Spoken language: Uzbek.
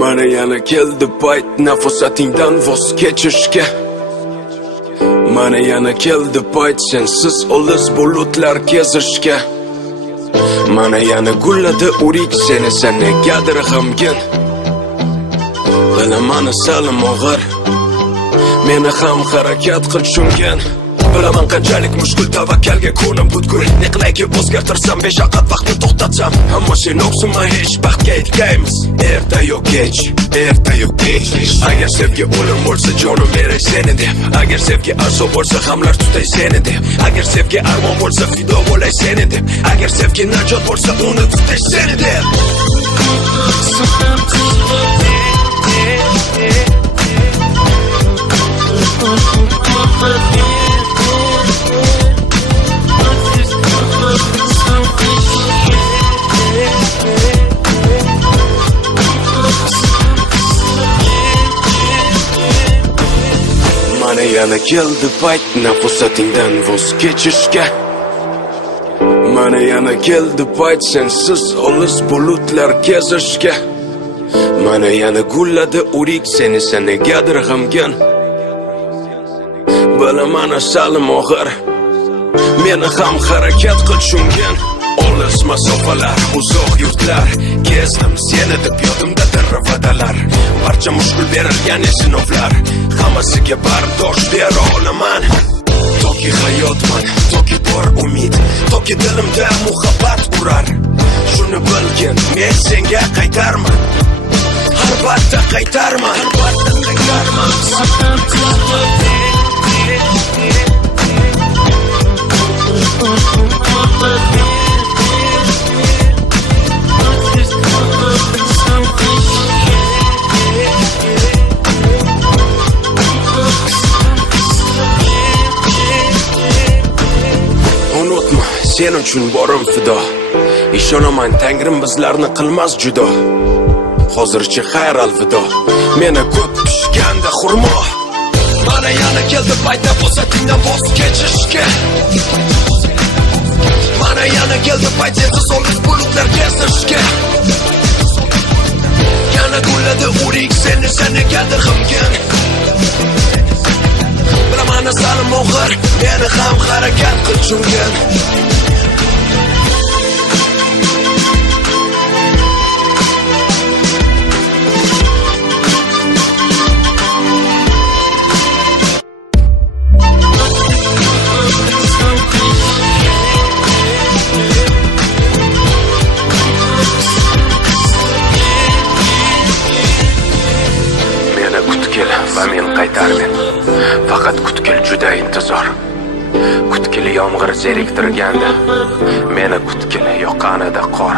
Mana yana keldi payt nafosatingdan voz kechishga. Mana yana keldi payt sensiz olis bulutlar kezishga. Mana yana gulladi urik seni negadir g'amgin. Bilaman salim og'ir, meni ham harakat qil tushungan. Bilaman qanchalik mushkul tavakkalga ko'nim butkul. Ne qilayki o'zgartirsam beshaqat vaqtni to'xtatsam, ammo sen o'qsima hech baxtga yetgaymiz. Erta yo kech, erta yo kech. Agar sevgi o'lim bo'lsa jonim beray seni deb. Agar sevgi arzu bo'lsa hamlar tutay seni deb. Agar sevgi armon bo'lsa fido bo'lay seni deb. Agar sevgi najot bo'lsa uni tutay seni deb. Mana yana keldi payt nafosatingdan voz kechishga. Mana yana keldi payt sensiz olis bulutlar kezishga. Mana yana gulladi urik seni negadir g'amgin. Bilaman salim og'ir, meni ham harakat qil tushungan. Olis masofalar, uzoq yurtlar kezdim seni deb yodimda va'dalar. Barcha mushkul berilgan sinovlar, hammasiga bardosh bera olaman. Toki hayotman, toki bor umid, toki dilimda muhabbat urar. Shuni bilgin, men senga qaytarman. Albatta qaytarman, albatta qaytarman. Unutma, sen uchun borim fido. Ishonaman Tangrim bizlarni qilmas judo. Hozircha xayr alvido. Meni ko'p pishganda xurmo. Mana yana keldi payt nafosatingdan voz kechishga. Mana yana keldi payt sensiz olis bulutlar kezishga. Yana gulladi urik seni negadir g'amgin. Bilaman salim og'ir, meni ham harakat qil tushungan. Va men qaytarmen. Faqat kutkil juda intizor. Kutkil yomg'ir zeriktirganda, meni kutkil yoqanida qor.